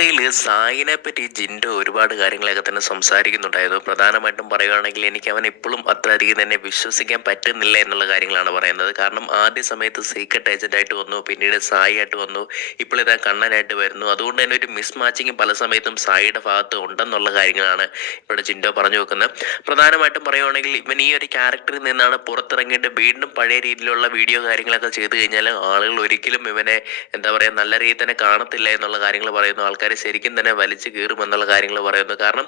ക്യാരക്ടറിൽ സായിനെ പറ്റി ജിൻഡോ ഒരുപാട് കാര്യങ്ങളൊക്കെ തന്നെ സംസാരിക്കുന്നുണ്ടായിരുന്നു. പ്രധാനമായിട്ടും പറയുകയാണെങ്കിൽ എനിക്ക് അവൻ ഇപ്പോഴും അത്രയധികം തന്നെ വിശ്വസിക്കാൻ പറ്റുന്നില്ല എന്നുള്ള കാര്യങ്ങളാണ് പറയുന്നത്. കാരണം ആദ്യ സമയത്ത് സീക്രട്ട് ഏജന്റ് ആയിട്ട് വന്നു പിന്നീട് സായി ആയിട്ട് വന്നു ഇപ്പോൾ ഇതാ കണ്ണനായിട്ട് വരുന്നു. അതുകൊണ്ട് തന്നെ ഒരു മിസ് മാച്ചിങ് പല സമയത്തും സായിയുടെ ഭാഗത്ത് ഉണ്ടെന്നുള്ള കാര്യങ്ങളാണ് ഇവിടെ ജിൻഡോ പറഞ്ഞു വെക്കുന്നത്. പ്രധാനമായിട്ടും പറയുകയാണെങ്കിൽ ഇവൻ ഈ ഒരു ക്യാരക്ടറിൽ നിന്നാണ് പുറത്തിറങ്ങിയിട്ട് വീണ്ടും പഴയ രീതിയിലുള്ള വീഡിയോ കാര്യങ്ങളൊക്കെ ചെയ്തു കഴിഞ്ഞാൽ ആളുകൾ ഒരിക്കലും ഇവനെ എന്താ പറയുക നല്ല രീതിയിൽ തന്നെ കാണത്തില്ല എന്നുള്ള കാര്യങ്ങൾ പറയുന്നു ആൾക്കാർ ശരിക്കും തന്നെ വലിച്ചു കീറും എന്നുള്ള കാര്യങ്ങൾ പറയുന്നു. കാരണം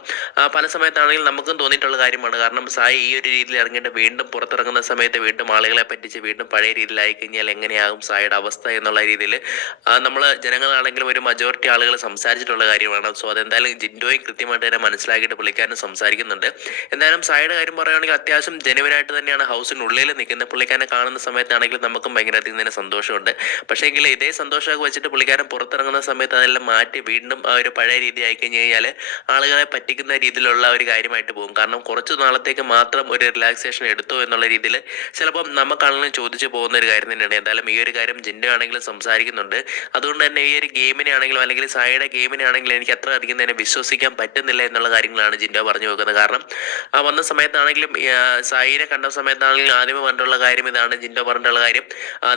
പല സമയത്താണെങ്കിലും നമുക്കും തോന്നിയിട്ടുള്ള കാര്യമാണ്. കാരണം സായി ഈ ഒരു രീതിയിൽ ഇറങ്ങിയിട്ട് വീണ്ടും പുറത്തിറങ്ങുന്ന സമയത്ത് വീണ്ടും ആളുകളെ പറ്റിച്ച് വീണ്ടും പഴയ രീതിയിലായി കഴിഞ്ഞാൽ എങ്ങനെയാകും സായിയുടെ അവസ്ഥ എന്നുള്ള രീതിയിൽ നമ്മൾ ജനങ്ങളാണെങ്കിലും ഒരു മജോറിറ്റി ആളുകൾ സംസാരിച്ചിട്ടുള്ള കാര്യമാണ്. സോ അതെന്തായാലും ജിൻഡോയും കൃത്യമായിട്ട് തന്നെ മനസ്സിലാക്കിയിട്ട് പുള്ളിക്കാരനും സംസാരിക്കുന്നുണ്ട്. എന്തായാലും സായിയുടെ കാര്യം പറയുകയാണെങ്കിൽ അത്യാവശ്യം ജനുവനായിട്ട് തന്നെയാണ് ഹൗസിനുള്ളിൽ നിൽക്കുന്നത്. പുള്ളിക്കാരനെ കാണുന്ന സമയത്താണെങ്കിലും നമുക്കും ഭയങ്കര അധികം തന്നെ സന്തോഷമുണ്ട്. പക്ഷേ എങ്കിൽ ഇതേ സന്തോഷമൊക്കെ വെച്ചിട്ട് പുള്ളിക്കാരൻ പുറത്തിറങ്ങുന്ന സമയത്ത് അതെല്ലാം മാറ്റി വീണ്ടും ആ ഒരു പഴയ രീതി ആയി കഴിഞ്ഞ് കഴിഞ്ഞാൽ ആളുകളെ പറ്റിക്കുന്ന രീതിയിലുള്ള ഒരു കാര്യമായിട്ട് പോകും. കാരണം കുറച്ച് നാളത്തേക്ക് മാത്രം ഒരു റിലാക്സേഷൻ എടുത്തു എന്നുള്ള രീതിയിൽ ചിലപ്പം നമുക്കാണെങ്കിലും ചോദിച്ചു പോകുന്ന ഒരു കാര്യം തന്നെയാണ്. എന്തായാലും ഈ ഒരു കാര്യം ജിൻഡോ ആണെങ്കിലും സംസാരിക്കുന്നുണ്ട്. അതുകൊണ്ട് തന്നെ ഈ ഒരു ഗെയിമിനെ ആണെങ്കിലും അല്ലെങ്കിൽ സായിയുടെ ഗെയിമിനെ ആണെങ്കിലും എനിക്ക് അത്ര അധികം തന്നെ വിശ്വസിക്കാൻ പറ്റുന്നില്ല എന്നുള്ള കാര്യങ്ങളാണ് ജിൻഡോ പറഞ്ഞു വെക്കുന്നത്. കാരണം ആ വന്ന സമയത്താണെങ്കിലും സായിനെ കണ്ട സമയത്താണെങ്കിലും ആദ്യമേ പറഞ്ഞിട്ടുള്ള കാര്യം ഇതാണ്. ജിൻഡോ പറഞ്ഞിട്ടുള്ള കാര്യം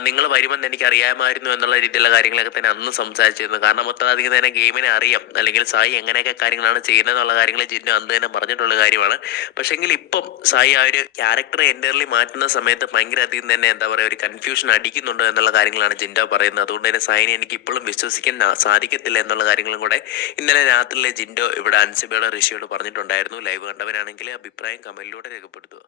നിങ്ങൾ വരുമെന്ന് എനിക്ക് അറിയാമായിരുന്നു എന്നുള്ള രീതിയിലുള്ള കാര്യങ്ങളൊക്കെ തന്നെ അന്ന് സംസാരിച്ചിരുന്നു. കാരണം അത്രയധികം തന്നെ ഗെയിമിനെ അറിയാം? അല്ലെങ്കിൽ സായി എങ്ങനെയൊക്കെ കാര്യങ്ങളാണ് ചെയ്യുന്നത് എന്നുള്ള കാര്യങ്ങൾ ജിന്നു അന്ന് തന്നെ പറഞ്ഞിട്ടുള്ള കാര്യമാണ്. പക്ഷേങ്കിൽ ഇപ്പം സായി ആ ഒരു ക്യാരക്ടർ എന്റർലി മാറ്റുന്ന സമയത്ത് ഭയങ്കര അധികം തന്നെ എന്താ പറയുക ഒരു കൺഫ്യൂഷൻ അടിക്കുന്നുണ്ട് എന്നുള്ള കാര്യങ്ങളാണ് ജിൻഡ പറയുന്നത്. അതുകൊണ്ട് തന്നെ സായിനെ എനിക്ക് ഇപ്പോഴും വിശ്വസിക്കാൻ സാധിക്കത്തില്ല എന്നുള്ള കാര്യങ്ങളും കൂടെ ഇന്നലെ രാത്രിയിലെ ജിൻഡോ ഇവിടെ അൻസിബയുടെ ഋഷിയോട് പറഞ്ഞിട്ടുണ്ടായിരുന്നു. ലൈവ് കണ്ടവരാണെങ്കിൽ അഭിപ്രായം കമന്റിലൂടെ രേഖപ്പെടുത്തുക.